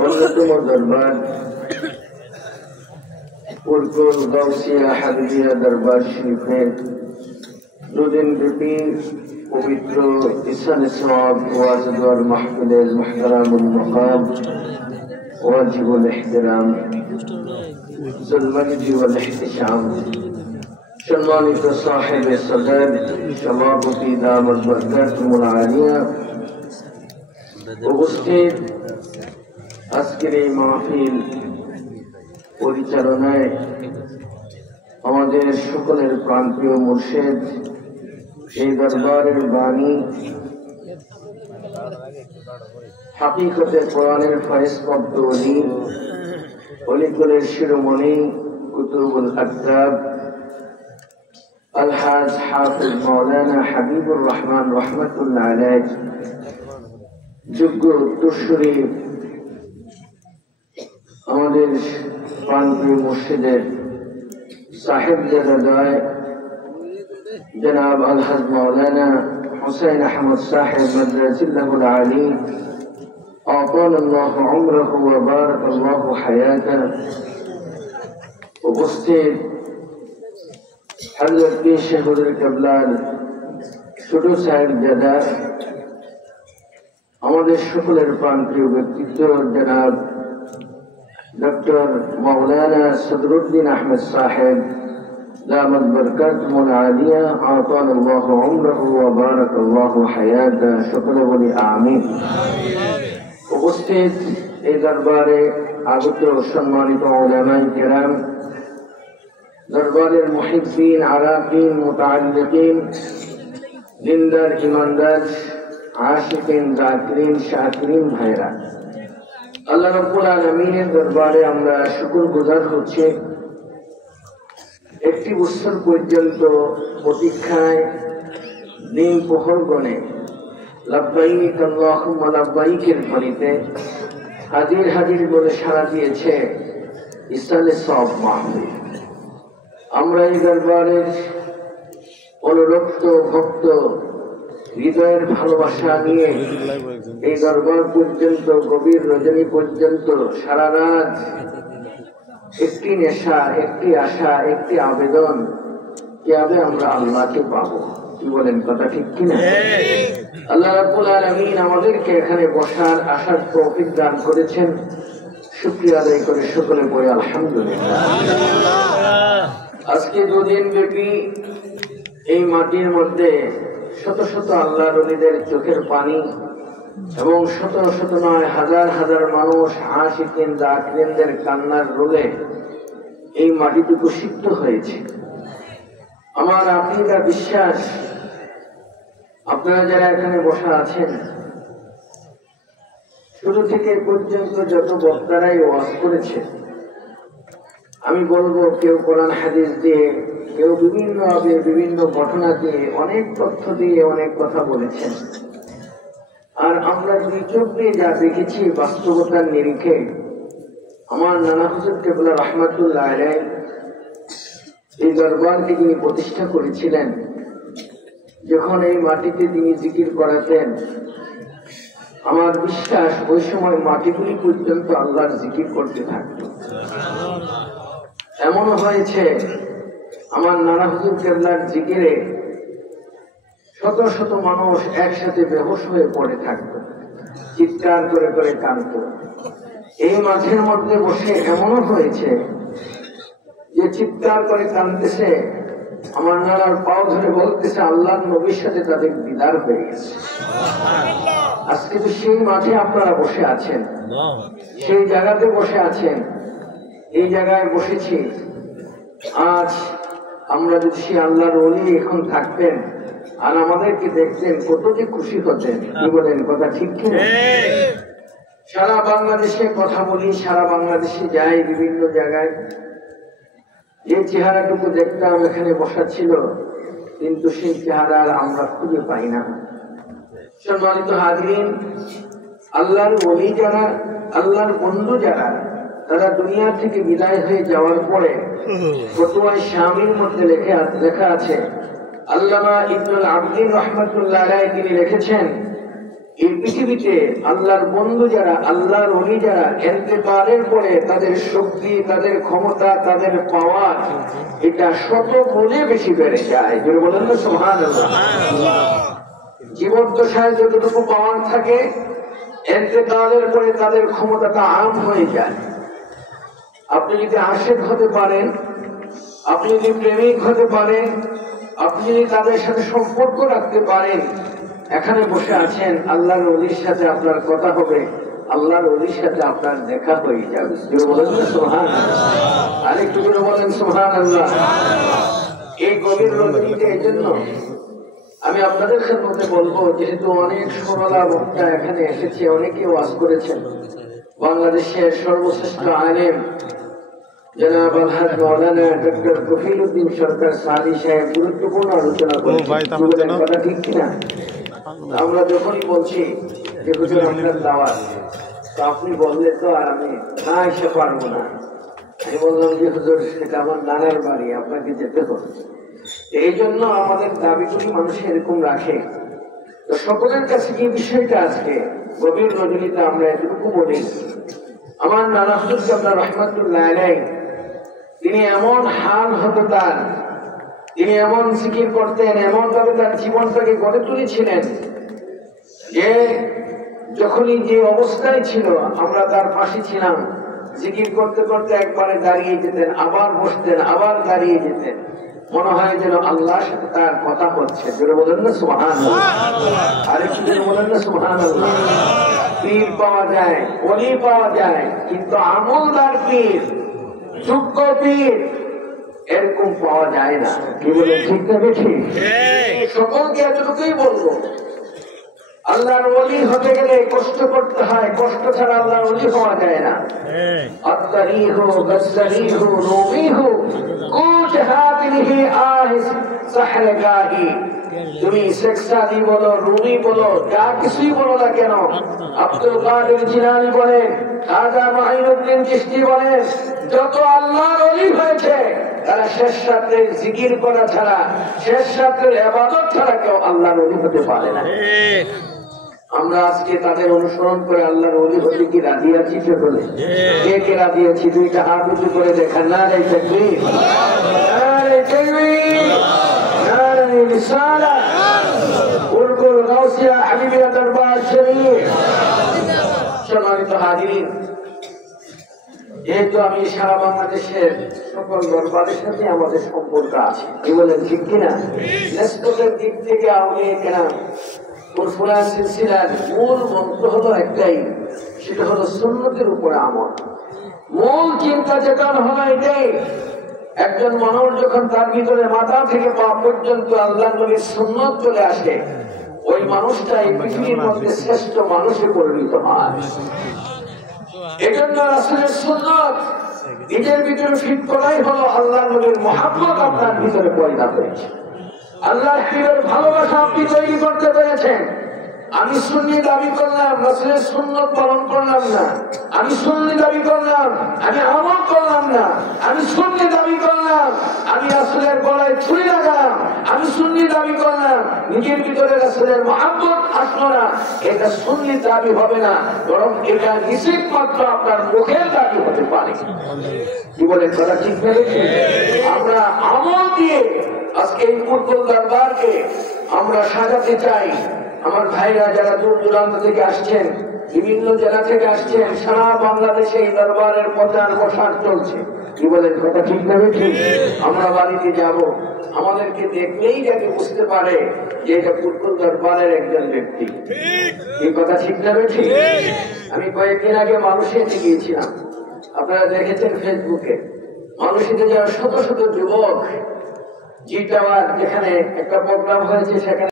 অন্যতম দরবার পুরকুল গাউসিয়া হাবিবিয়া দরবার শরীফের দুদিন ব্যাপী পবিত্র ইসানে সওয়াব ওয়াজদার মাহফিলের মুহতারামুল মাকাম ওয়াজিবুল ইহতিরাম যুল মজদি ওয়াল ইহতিশাম সম্মানিত সাহেবে সদর সভাপতি দামাত বরকাতুল আলিয়া উপস্থিত আজকের এই মাহফিল পরিচালনায় আমাদের সকলের প্রাণপ্রিয় মুর্শিদ এই দরবারের বাণী হাকিকতে কোরআনের ফয়েজপ্রাপ্ত ওলি অলিকুলের শিরোমণি কুতুবুল আকতাব আলহাজ হাফিজ মাওলানা হাবিবুর রহমান রহমাতুল্লাহ আলাইহ যোগ্য উত্তরসূরি আমাদের প্রাণপ্রিয় মুর্শিদের সাহেবজাদায় জনাব আলহাজ মাওলানা হুসাইন আহমদ সাহেব মাদ্রাসাতুল আলী আতাল আল্লাহু উমরাহু ওয়া বারাকাল্লাহু হায়াতাহু উপস্থিত হযরত পীর হুজুর কেবলার ছোট সাহেবজাদা আমাদের সকলের প্রাণপ্রিয় ব্যক্তিত্ব জনাব ডক্টর মাওলানা সদরুদ্দিন আহমেদ সাহেব দামাত বরকাতুল আলিয়া আতাল্লাহু উমরাহু ওয়া বারাকাল্লাহু হায়াতাহু সকলে বলি আমিন। উপস্থিত এই দরবারে আগত সম্মানিত উলামায়ে কেরাম, দরবারের মুহিব্বিন আরাফিন মুতাআল্লিকিন দিনদার ইমানদার আশিকিন যাকিরিন শাকিরিন ভাইরা, আল্লাহ রাব্বুল আলামিনের দরবারে আমরা শুকরগুজার হচ্ছে একটি বছর পর্যন্ত প্রতীক্ষায় দিন প্রহর গণে লাব্বাইক আল্লাহুম্মা লাব্বাইকের ফলিতে হাজির হাজির বলে সাড়া দিয়েছে ইসালে সওয়াব মাহফিল। আমরা এই দরবারের অনুরক্ত ভক্ত হৃদয়ের ভালোবাসা নিয়ে এই দরবার পর্যন্ত গভীর রজনী পর্যন্ত সারা রাত একটি নেশা, একটি আশা, একটি আবেদন, কিভাবে আমরা আল্লাহকে পাবো। কি বলেন, কথা ঠিক কিনা? আল্লাহ রাব্বুল আলামিন আমাদেরকে এখানে বসার আসার তৌফিক দান করেছেন, শুকরিয়া আদায় করে সকলে বলি আলহামদুলিল্লাহ। আজকে দুদিন ব্যাপী এই মাটির মধ্যে শত শত আল্লাহর ওলিদের চোখের পানি এবং শত শত নয় হাজার হাজার মানুষ আশিকিন যাকিরিনদের কান্নার রোলে এই মাটিটুকু সিক্ত হয়েছে। আমার আকীদা বিশ্বাস, আপনারা যারা এখানে বসা আছেন, শুরু থেকে পর্যন্ত যত বক্তারাই ওয়াজ করেছে, আমি বলবো কেউ কোরআন হাদিস দিয়ে, কেউ বিভিন্ন ঘটনা দিয়ে, অনেক তথ্য দিয়ে অনেক কথা বলেছেন। আর আমরা দুই চোখ দিয়ে যা দেখেছি বাস্তবতার নিরিখে, আমার নানা হুজুর কেবলা রহমাতুল্লাহ আলাইহ এই দরবারকে তিনি প্রতিষ্ঠা করেছিলেন। যখন এই মাটিতে তিনি জিকির করাতেন, আমার বিশ্বাস ওই সময় মাটিগুলি পর্যন্ত আল্লাহর জিকির করতে থাকত। এমনও হয়েছে আমার নানা হুজুর কেবলার জিকিরে শত শত মানুষ একসাথে বেহুশ হয়ে পড়ে থাকতো, চিৎকার করে করে কাঁদত। এই মাঠের মধ্যে বসে এমনও হয়েছে যে চিৎকার করে কাঁদতেছে, আমার নানার পাও ধরে বলতেছে আল্লাহর নবীর সাথে তাদের দিদার হয়ে গেছে। আজকে তো সেই মাঠে আপনারা বসে আছেন, সেই জায়গাতে বসে আছেন, এই জায়গায় বসেছি। আজ আমরা যদি সেই আল্লাহর ওলি এখন থাকতেন আর আমাদেরকে দেখতেন, কত যে খুশি হতেন। কি বলেন, কথা ঠিক কিনা? সারা বাংলাদেশে কথা বলি, সারা বাংলাদেশে যাই, বিভিন্ন জায়গায় যে চেহারাটুকু দেখতাম এখানে বসা ছিল, কিন্তু সেই চেহারা আমরা খুঁজে পাই না। সম্মানিত হাজরিন, আল্লাহর ওলি যারা, আল্লাহর বন্ধু যারা, তারা দুনিয়া থেকে বিদায় হয়ে যাওয়ার পরে ফতোয়ায়ে শামির মধ্যে লেখা আছে, আল্লামা ইবনুল আবদিন রহমাতুল্লাহ আলাইহি তিনি লিখেছেন, এই পৃথিবীতে আল্লাহর বন্ধু যারা, আল্লাহর ওলি যারা, ইন্তেকালের পরে তাদের শক্তি, তাদের ক্ষমতা, তাদের পাওয়ার এটা শত গুণে বেশি বেড়ে যায়। যদি বলেন না সুবহানাল্লাহ। জীবদ্দশায় যতটুকু পাওয়ার থাকে, ইন্তেকালের পরে তাদের ক্ষমতাটা আম হয়ে যায়। আপনি যদি আশিক হতে পারেন, আপনি যদি প্রেমিক হতে পারেন, আপনি যদি তাদের সাথে সম্পর্ক রাখতে পারেন, এখানে বসে আছেন, আল্লাহর ওলির সাথে আপনার কথা হবে, আল্লাহর ওলির সাথে আপনার দেখা হয়ে যাবে। বলেন না সুবহানাল্লাহ। আরেকটু করে বলেন সুবহানাল্লাহ। এই গভীর রজনীতে এই জন্য আমি আপনাদের খেদমতে বলবো, যেহেতু অনেক সোনালা বক্তা এখানে এসেছে, অনেকে ওয়াজ করেছেন, বাংলাদেশের সর্বশ্রেষ্ঠ আলেম জনাব আলহাজ মাওলানা ডক্টর কফিলউদ্দিন সরকার সাদি সাহেব গুরুত্বপূর্ণ আলোচনা করেছেন। কথা ঠিক কিনা? আমরা যখনই বলছি যে হুজুর আপনার দাওয়াত, তো আপনি বললে তো আর আমি না এসে পারবো না। আমি বললাম যে হুজুর সেটা আমার নানার বাড়ি, আপনাকে যেতে হবে। এই জন্য আমাদের দাবিগুলি মানুষ এরকম রাখে। তো সকলের কাছে কি বিষয়টা আজকে গভীর রজনীতে আমরা এতটুকু বলি, আমার নানা হুজুর কাবলা রহমাতুল্লাহ আলাইহি তিনি এমন হাল হতো তার, তিনি এমন জিকির করতেন, এমন ভাবে তার জীবনটাকে গড়ে তুলেছিলেন যে যখনই যে অবস্থায় ছিল আমরা তার পাশে ছিলাম, জিকির করতে করতে একবারে দাঁড়িয়ে যেতেন, আবার বসতেন, আবার দাঁড়িয়ে যেতেন, মনে হয় যেন আল্লাহর সাথে তার কথা হচ্ছে। জোরে বলেন না সুবহানাল্লাহ। আরেকটু জোরে বলেন না সুবহানাল্লাহ। পীর পাওয়া যায়, ওলি পাওয়া যায়, কিন্তু আমলদার পীর, যোগ্য পীর এরকম পাওয়া যায় না। কি বলে ঠিক না বেঠিক? সকলকে এতটুকুই বলবো, আল্লাহর ওলি হতে গেলে কষ্ট করতে হয়, কষ্ট ছাড়া আল্লাহর ওলি হওয়া যায় না। আত্তারিহু গাসসারিহু রুমিহু কুত হাতিহি আহিস সাহলগাহি। তুমি শেখসাদি বলো, রুমি বলো, যা কিছুই বলো না কেন, আব্দুল কাদের জিলানী বলেন, খাজা মাইনুদ্দিন চিশতি বলেন, যত আল্লাহর ওলি হয়েছে তারা শেষ রাত্রের জিকির করা ছাড়া, শেষ রাত্রের ইবাদত ছাড়া কেউ আল্লাহর ওলি হতে পারে না। আমরা আজকে তাদের অনুসরণ করে আল্লাহর ওলি হতে কি রাজি আছি? সকলে কে কে রাজি আছি? দুইটা হাত উঁচু করে দেখান। নারে তাকবীর, নারে তাকবীর, নারে রিসালাত, উলকুল গাউসিয়া হাবিবিয়া দরবার শরীফ। সম্মানিত হাজিরিন, যেহেতু আমি সারা বাংলাদেশের সকল দরবারের সাথে আমাদের সম্পর্ক আছে, কি বলেন ঠিক কিনা? নেসবতের দিক থেকে আমি কেনা ফুরফুরান সিলসিলার মূল মন্ত্র হলো একটাই, সেটা হলো সুন্নতের উপরে আমল। মূল চিন্তা যেটা হলো এটাই, একজন মানুষ যখন তার ভিতরে মাথা থেকে পা পর্যন্ত আল্লাহর নবীর সুন্নত চলে আসে, ওই মানুষটা এই পৃথিবীর মধ্যে শ্রেষ্ঠ মানুষে পরিণত হয়। এজন্য রাসূলের সুন্নাত নিজের ভিতরে ফিট করাই হলো আল্লাহর নবীর মহব্বত আপনার ভিতরে পয়দা হয়েছে। আল্লাহর হাবিবের ভালোবাসা আপনি তৈরি করতে পেরেছেন। আমি সুন্নি দাবি করলাম, রাসূলের সুন্নাত পালন করলাম না। আমি সুন্নি দাবি করলাম, আমি আমল করলাম না। আমি সুন্নি দাবি করলাম, আমি রাসূলের গলায় ছুরি লাগালাম। আমি সুন্নি দাবি করলাম, নিজের ভিতরে রাসূলের মহব্বত আসলো না। এটা সুন্নি দাবি হবে না, বরং এটা নিশ্চিত মাত্র আপনার মুখের দাবি হতে পারে। কি বলেন কথা ঠিক বলেছি? আমরা আমল দিয়ে আজকে এই ফুটবল দরবারকে আমরা সাজাতে চাই। আমার ভাইরা যারা দূর দূরান্ত থেকে আসছেন, বিভিন্ন জেলা থেকে আসছেন, সারা বাংলাদেশে এই দরবারের প্রচার প্রসার চলছে। কি বলেন কথা ঠিক না ঠিক? আমরা বাড়িতে যাব, আমাদেরকে দেখলেই যাকে বুঝতে পারে যে এটা ফুটবল দরবারের একজন ব্যক্তি। এই কথা ঠিক না ঠিক? আমি কয়েকদিন আগে মালয়েশিয়াতে গিয়েছিলাম, আপনারা দেখেছেন ফেসবুকে। মালয়েশিয়াতে যারা শত শত যুবক, জি টাওয়ার যেখানে একটা প্রোগ্রাম হয়েছে সেখানে